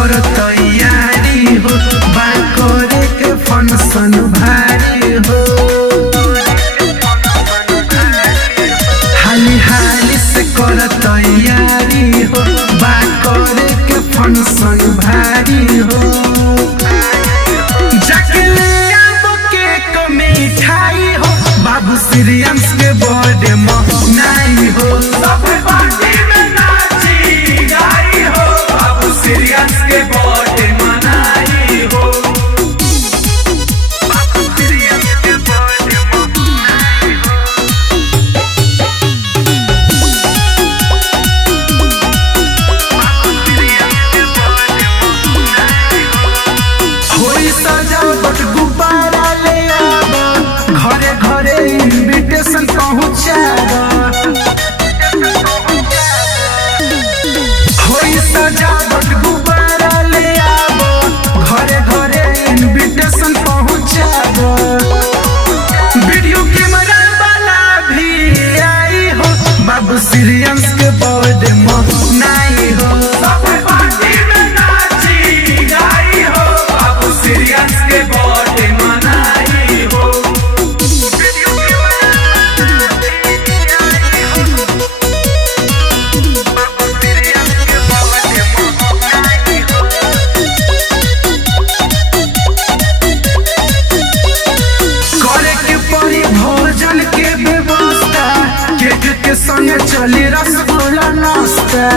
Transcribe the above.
कर तैयारी हो, बाकोरे के फंक्शन भारी हो। हाली हाली से कर तैयारी हो, बाकोरे के फंक्शन भारी हो। जाके ले आबो केक मिठाई हो, बाबू सीरियस के बर्थडे मनाई हो। सब पार्टी में नाची गाई हो, बाबू सीरियस के बर्थडे मनाई हो। बाबू सीरियस के बर्थडे मनाई हो। बाबू सीरियस के बर्थडे मनाई हो। होई सजावट गुब्बारा ले आबा, घरे घरे इनविटेशन पहुंचाबा। होई सजावट गुब्बारा ले आबा, घरे घरे इनविटेशन पहुंचाबा। वीडियो कैमरा वाला भी आई हो, बाबू सीरियस के बर्थडे मनाई हो। सब पार्टी में नाची गाई हो, बाबू सीरियस के बर्थडे मनाई हो। वीडियो कैमरा आई हो, बाबू सीरियस के बर्थडे मनाई हो। करे के पड़ी भोजन के व्यवस्था, केक के संगे चली रसगुल्ला नाश्ता।